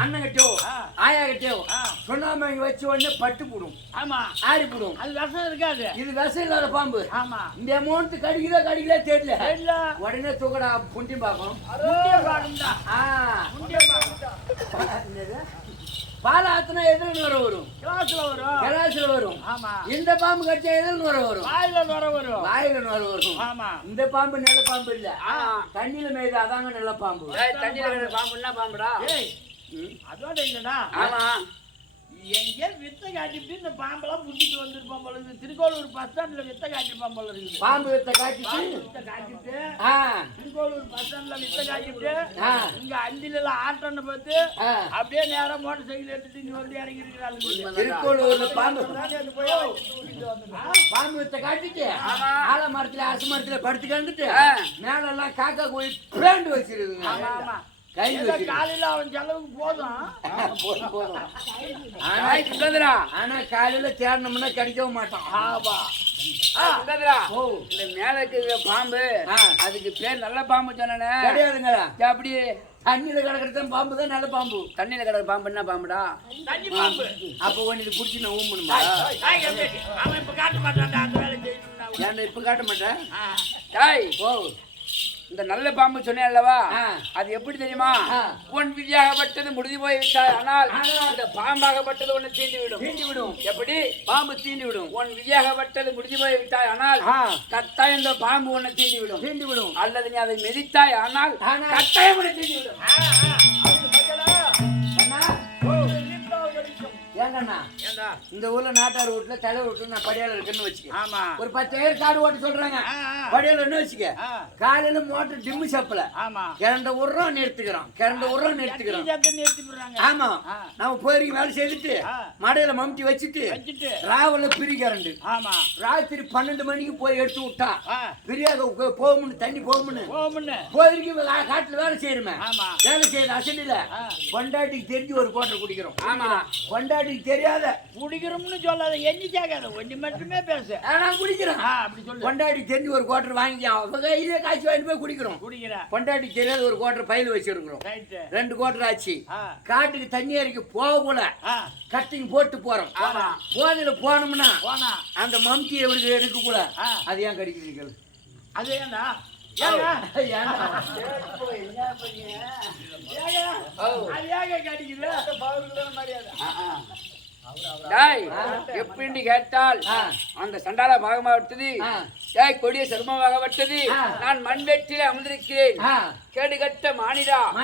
அண்ணன் கட்டியோ ஆ. ஆயா கட்டியோ சொன்னாம இங்க வச்ச உடனே பட்டு போடும் ஆமா ஆறி போடும் அது விஷம் இருக்காது இது விஷம் இல்லாத பாம்பு ஆமா இந்த அமௌண்ட் கடிக்கல தெரியல இல்ல உடனே தூக்கடா புண்டி பாக்கும் முண்டிய பாக்கும்டா முண்டிய என்னது? பால் ஆத்துனா எதிர்னு வர வரும் கிளாஸ்ல வரும் கிளாஸ்ல வரும் ஆமா இந்த பாம்பு கடிச்சா எதிர்னு வர வரும் வாயில வர வரும் வாயில வர வரும் ஆமா இந்த பாம்பு நல்ல பாம்பு இல்ல தண்ணியில மேய்து அதாங்க நல்ல பாம்பு தண்ணியில கிடக்குற பாம்புன்னா பாம்புடா ஏய் அதோட இல்லடா ஆமா எங்க வித்த காட்டிட்டு இந்த பாம்பெல்லாம் புடிச்சிட்டு வந்திருப்பான் போல இருக்குது திருக்கோளூர் பஸ் ஸ்டாண்ட்ல வித்த காட்டிருப்பான் போல இருக்குது பாம்பு வித்த காட்டிட்டு வித்த காட்டிட்டு ஆ திருக்கோளூர் பஸ் ஸ்டாண்ட்ல வித்த காட்டிட்டு ஆ. இங்க அந்தில ஆட்டோன்னு பார்த்து ஆ. அப்படியே நேரா மோட்டர் சைக்கிள் எடுத்துட்டு இங்க வந்து இறங்கி இருக்கிறாங்க திருக்கோளூர்ல பாம்பு பாம்பு வித்த காட்டிட்டு ஆல மரத்துல அரசு மரத்துல படுத்து கிடந்துட்டு மேல எல்லாம் காக்கா போய் பிராண்டு வச்சிருக்குங்க ஆமா ஆமா கை ஏதோ காலையில அவன் செலவுக்கு போதும் போதும் போதும் ஆனா காலையில தேடணும்னா கிடைக்கவும் மாட்டான் ஆமா ஓ இந்த மேல இருக்கிற பாம்பு அதுக்கு பேர் நல்ல பாம்பு சொன்னானே கிடையாதுங்களா அப்படி தண்ணியில கிடக்கிறது பாம்பு தான் நல்ல பாம்பு தண்ணியில கிடக்குற பாம்பு என்ன பாம்புடா தண்ணி பாம்பு அப்ப ஒன்னு இது புடிச்சு நான் ஊம்பணுமா அவன் இப்ப காட்ட மாட்டான்டா அந்த வேலை செய்யணும்னா ஏன்டா இப்ப காட்ட மாட்டேன் டேய் ஓ இந்த நல்ல பாம்பு சொன்னேன் அல்லவா ஆ. அது எப்படி தெரியுமா உன் விதியாகப்பட்டது முடிஞ்சு போய் விட்டாய் ஆனால் இந்த பாம்பாகப்பட்டது உன்னை தீண்டி விடும் விடும் எப்படி பாம்பு தீண்டி விடும் உன் விதியாகப்பட்டது முடிஞ்சு போய் விட்டாய் ஆனால் கட்டாயம் இந்த பாம்பு உன்னை தீண்டி விடும் தீண்டி விடும் அல்லது நீ அதை மிதித்தாய் ஆனால் கட்டாயம் உன்னை தீண்டி விடும் ஏங்கண்ணா ஏண்டா இந்த ஊர்ல நாட்டார் வீட்டுல தலைவர் வீட்டுல நான் படியால இருக்குன்னு வச்சுக்க ஆமா ஒரு 10 ஏக்கர் காடு ஓட்ட சொல்றாங்க படியால என்ன வச்சுக்க காலையில மோட்டர் டிம்மு சப்பல ஆமா கரண்ட உரம் நிறுத்துக்கிறோம் நிறுத்தி விடுறாங்க ஆமா நம்ம போயிருக்க வேலை செய்துட்டு மடையில மம்டி வச்சுட்டு ராவல பிரி கரண்டு ஆமா ராத்திரி 12 மணிக்கு போய் எடுத்து விட்டா பிரியாக போகும்னு தண்ணி போகும்னு போமுன்னு போயிருக்க காட்டுல வேலை செய்யறமே ஆமா வேலை செய்யற அசலில பொண்டாட்டிக்கு தெரிஞ்சு ஒரு கோட்டை குடிக்கிறோம் ஆமா பொண்டாட்டிக்கு தெரியாத குடிக்கிறோம்னு சொல்லாத எண்ணி கேட்காத ஒண்ணு மட்டுமே பேசு நான் குடிக்கிறேன் அப்படி சொல்லு பொண்டாட்டி தெரிஞ்சு ஒரு குவார்டர் வாங்கி அவங்க கையிலே காய்ச்சி வாங்கி போய் குடிக்கிறோம் குடிக்கிறேன் பொண்டாட்டி தெரியாத ஒரு குவார்டர் பையில வச்சிருக்கிறோம் ரைட்டு 2 குவார்டர் ஆச்சு ஆ. காட்டுக்கு தண்ணி அரைக்க போக போல ஆ கட்டிங் போட்டு போறோம் ஆமா. போதில போனோம்னா போனா அந்த மம்தி எப்படி எடுக்க கூட ஆ. அது ஏன் கடிக்கிறீர்கள் அது ஏண்டா ஏங்க அது ஏங்க கிடைக்குது எப்படி கேட்டால் அந்த சண்டால பாகமாகப்பட்டது கொடிய சர்மமாகப்பட்டது நான் மண்வெட்டில அமர்ந்திருக்கிறேன் கேடு கட்ட மானிடா